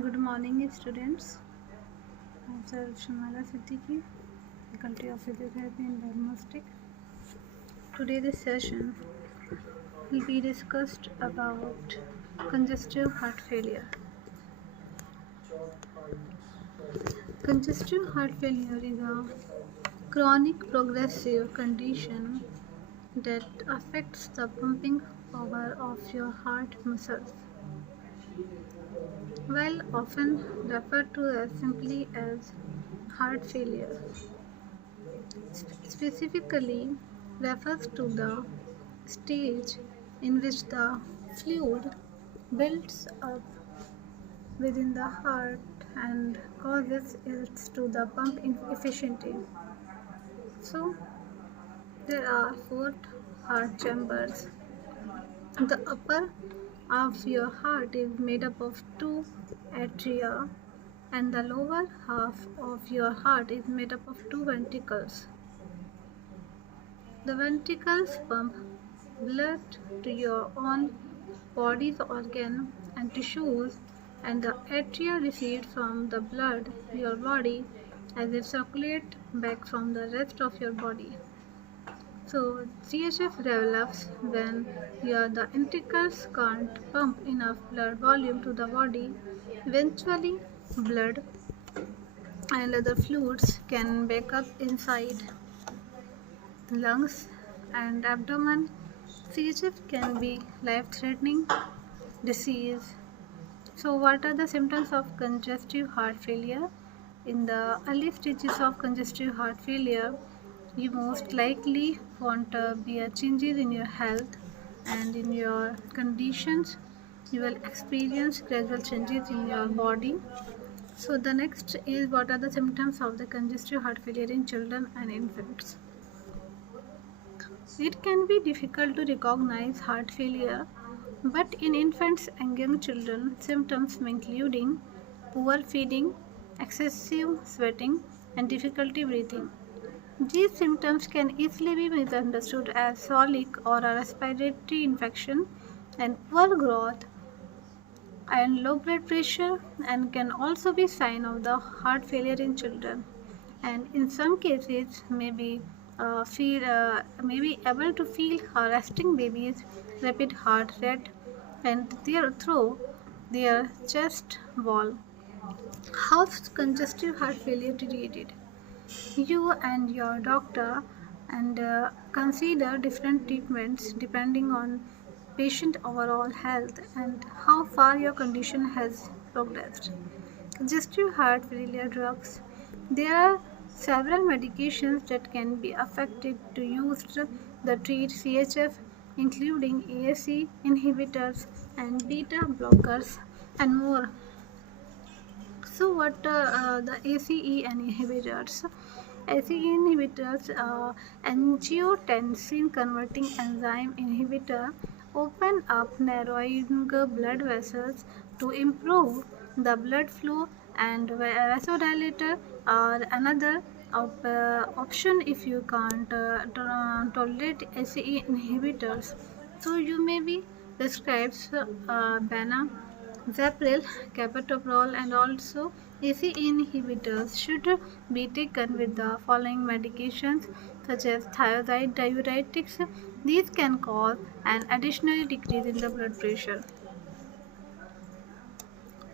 Good morning, students. I'm Sir Shamala Siddiqui, Faculty of Physiotherapy and Diagnostic. Today, this session will be discussed about congestive heart failure. Congestive heart failure is a chronic progressive condition that affects the pumping power of your heart muscles. While often referred to as simply as heart failure, specifically refers to the stage in which the fluid builds up within the heart and causes it to the pump inefficiently. So there are four heart chambers. The upper of your heart is made up of two atria and the lower half of your heart is made up of two ventricles. The ventricles pump blood to your own body's organs and tissues, and the atria receive from the blood your body as it circulates back from the rest of your body. So CHF develops when the ventricles can't pump enough blood volume to the body. Eventually, blood and other fluids can back up inside lungs and abdomen. CHF can be life-threatening disease. So, what are the symptoms of congestive heart failure? In the early stages of congestive heart failure, you most likely won't be a changes in your health and in your conditions. You will experience gradual changes in your body. So, the next is what are the symptoms of the congestive heart failure in children and infants. It can be difficult to recognize heart failure, but in infants and young children, symptoms including poor feeding, excessive sweating, and difficulty breathing. These symptoms can easily be misunderstood as colic or a respiratory infection, and poor growth and low blood pressure, and can also be sign of the heart failure in children, and in some cases may be able to feel resting babies rapid heart rate and through their chest wall. How congestive heart failure treated? You and your doctor and consider different treatments depending on patient overall health and how far your condition has progressed. Congestive heart failure drugs. There are several medications that can be effective to use to treat CHF, including ACE inhibitors and beta blockers and more. So, what the ACE inhibitors? ACE inhibitors, angiotensin converting enzyme inhibitor, open up narrowing blood vessels to improve the blood flow, and vasodilator are another option if you can't tolerate ACE inhibitors. So, you may be prescribed Bana Zapril, captopril, and also ACE inhibitors should be taken with the following medications such as thiazide diuretics. These can cause an additional decrease in the blood pressure.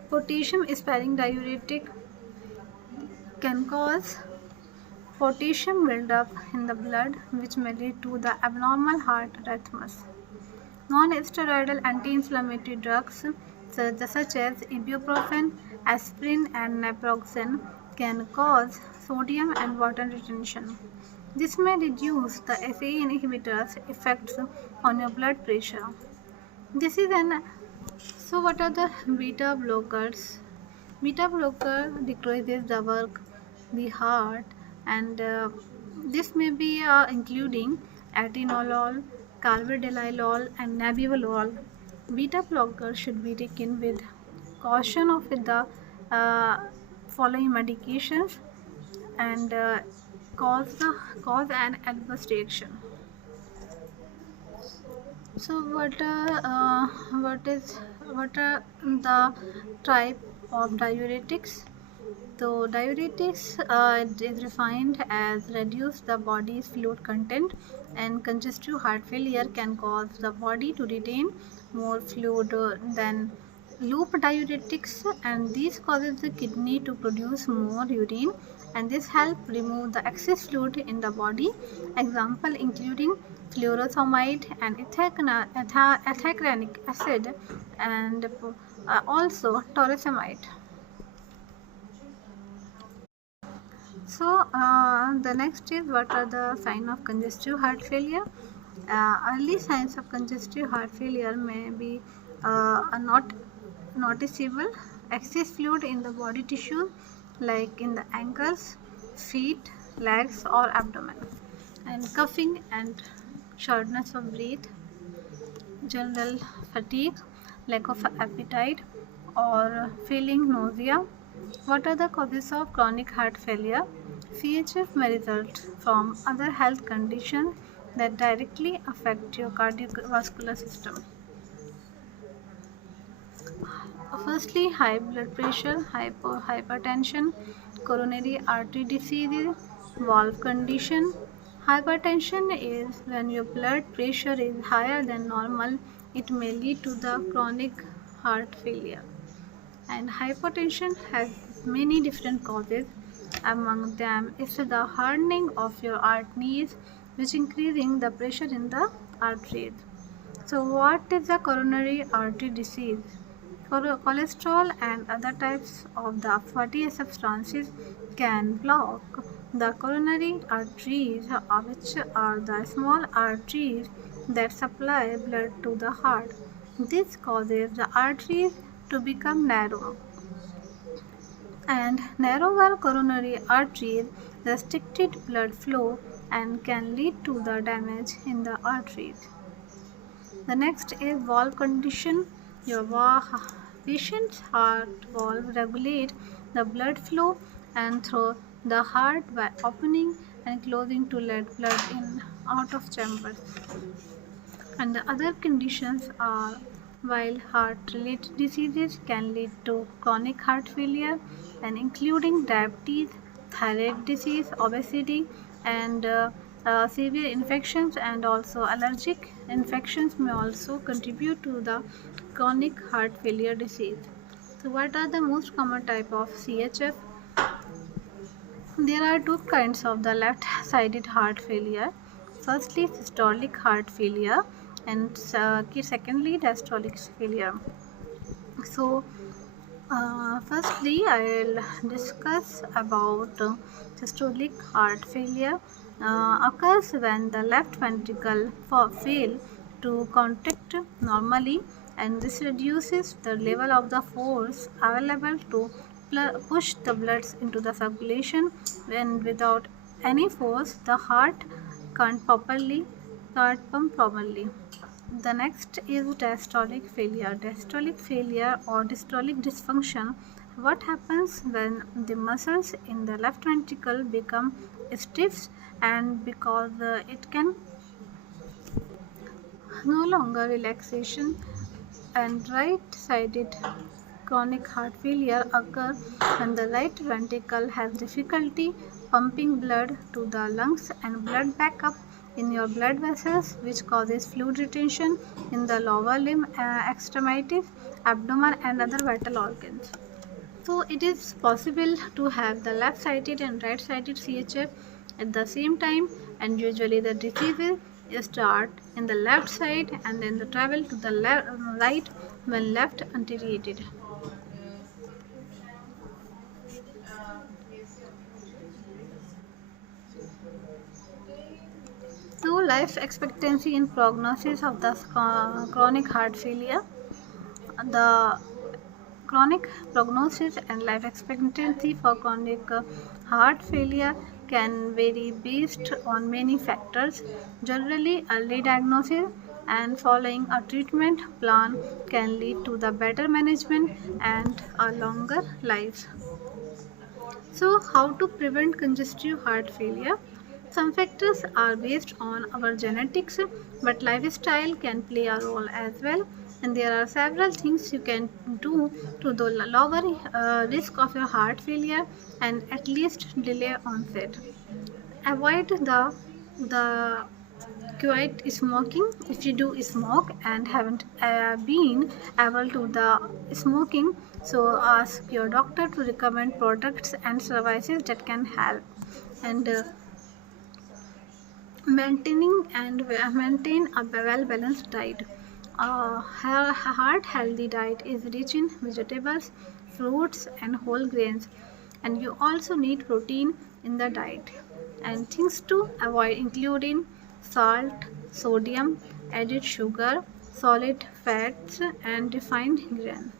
Potassium sparing diuretic can cause potassium buildup in the blood, which may lead to the abnormal heart rhythms. Non-steroidal anti-inflammatory drugs such as ibuprofen, aspirin, and naproxen can cause sodium and water retention. This may reduce the ACE inhibitors' effects on your blood pressure. This is an so what are the beta blockers? Beta blocker decreases the work the heart, and this may be including atenolol, carvedilol, and nebivolol. Beta blocker should be taken with caution of with the uh, following medications and cause an adverse reaction. So what are the type of diuretics. So diuretics is defined as reduce the body's fluid content, and congestive heart failure can cause the body to retain more fluid than loop diuretics, and this causes the kidney to produce more urine, and this helps remove the excess fluid in the body. Example including furosemide and ethacranic acid, and also torsemide. So the next is, what are the signs of congestive heart failure? Early signs of congestive heart failure may be not noticeable excess fluid in the body tissue, like in the ankles, feet, legs, or abdomen, and coughing and shortness of breath, general fatigue, lack of appetite, or feeling nausea. What are the causes of chronic heart failure? CHF may result from other health conditions that directly affect your cardiovascular system. Firstly, high blood pressure, hypertension, coronary artery disease, valve condition. Hypertension is when your blood pressure is higher than normal. It may lead to the chronic heart failure. And hypertension has many different causes. Among them is the hardening of your arteries, which increasing the pressure in the arteries. So what is the coronary artery disease? Cholesterol and other types of the fatty substances can block the coronary arteries, which are the small arteries that supply blood to the heart. This causes the arteries to become narrow, and narrower coronary arteries restricted blood flow and can lead to the damage in the arteries. The next is valve condition. Your patient's heart valve regulate the blood flow and through the heart by opening and closing to let blood in out of chambers. And the other conditions are, while heart-related diseases can lead to chronic heart failure, and including diabetes, thyroid disease, obesity, and severe infections, and also allergic infections may also contribute to the chronic heart failure disease. So what are the most common type of CHF? There are two kinds of the left-sided heart failure. Firstly, systolic heart failure, and secondly, diastolic failure. So, firstly, I will discuss about systolic heart failure. Occurs when the left ventricle fail to contract normally, and this reduces the level of the force available to push the blood into the circulation, and without any force the heart can't pump properly. The next is diastolic failure. Diastolic failure or diastolic dysfunction. What happens when the muscles in the left ventricle become stiff, and because it can no longer relaxation, and right-sided chronic heart failure occur when the right ventricle has difficulty pumping blood to the lungs and blood backup in your blood vessels, which causes fluid retention in the lower limb, extremities, abdomen, and other vital organs. So it is possible to have the left-sided and right-sided CHF at the same time, and usually the diseases start in the left side and then travel to the right when left untreated. So life expectancy and prognosis of the chronic heart failure. The chronic prognosis and life expectancy for chronic heart failure can vary based on many factors. Generally, early diagnosis and following a treatment plan can lead to the better management and a longer life. So, how to prevent congestive heart failure? Some factors are based on our genetics, but lifestyle can play a role as well. And there are several things you can do to lower risk of your heart failure and at least delay onset. Avoid the quit smoking. If you do smoke and haven't been able to the smoking, so ask your doctor to recommend products and services that can help. And maintain a well balanced diet. A heart healthy diet is rich in vegetables, fruits, and whole grains, and you also need protein in the diet. And things to avoid including salt, sodium, added sugar, solid fats, and refined grain.